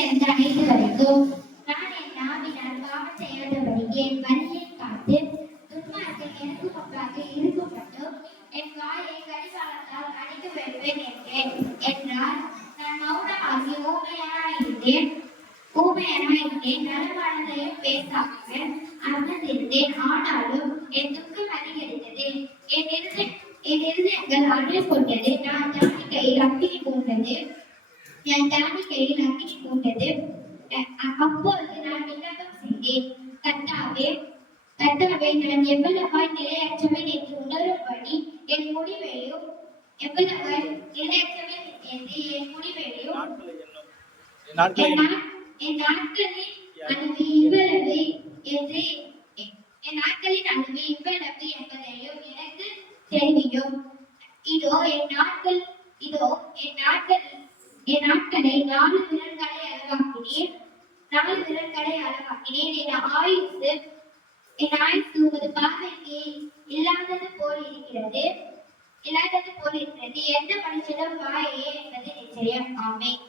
இருந்து அனைத்து வரைக்கும் நான் என் நாவினால் பாவம் செய்யாதபடிக்கு என் வழியை காத்து துன்மார்க்கன் எனக்கு முன்பாக இருக்கும் மட்டும் என் வாயை கடிகாலத்தால் அடைத்து வைப்பேன் என்றேன் என்றால் நான் மௌனமாகி ஊமையனாயிருந்தேன் நலமானதையும் பேசாமல் அமர்ந்திருந்தேன். ஆனாலும் என் துக்கம் அதிகரித்தது, என் இருதயங்கள் அனல் கொண்டது. நான் தானி கையில் அக்கினி போன்றது. அப்பொழுது நான் விண்ணப்பம் செய்தேன், கர்த்தாவே நான் எவ்வளவாய் நிலையற்றவன் என்று உணரும்படி என் முடிவையும் எவ்வளவாய் நிலையற்றவன் என்று என் முடிவையும் என் நாட்களின் அளவு இவ்வளவு என்பதையும் எனக்கு தெரியும். இதோ என் நாட்களை 4 விரல்களை அளவாக்கினேன். என் ஆயுசு உமது பார்வைக்கு இல்லாதது போல் இருக்கிறது. எந்த மனுஷனும் வாயே என்பது நிச்சயம். ஆமென்.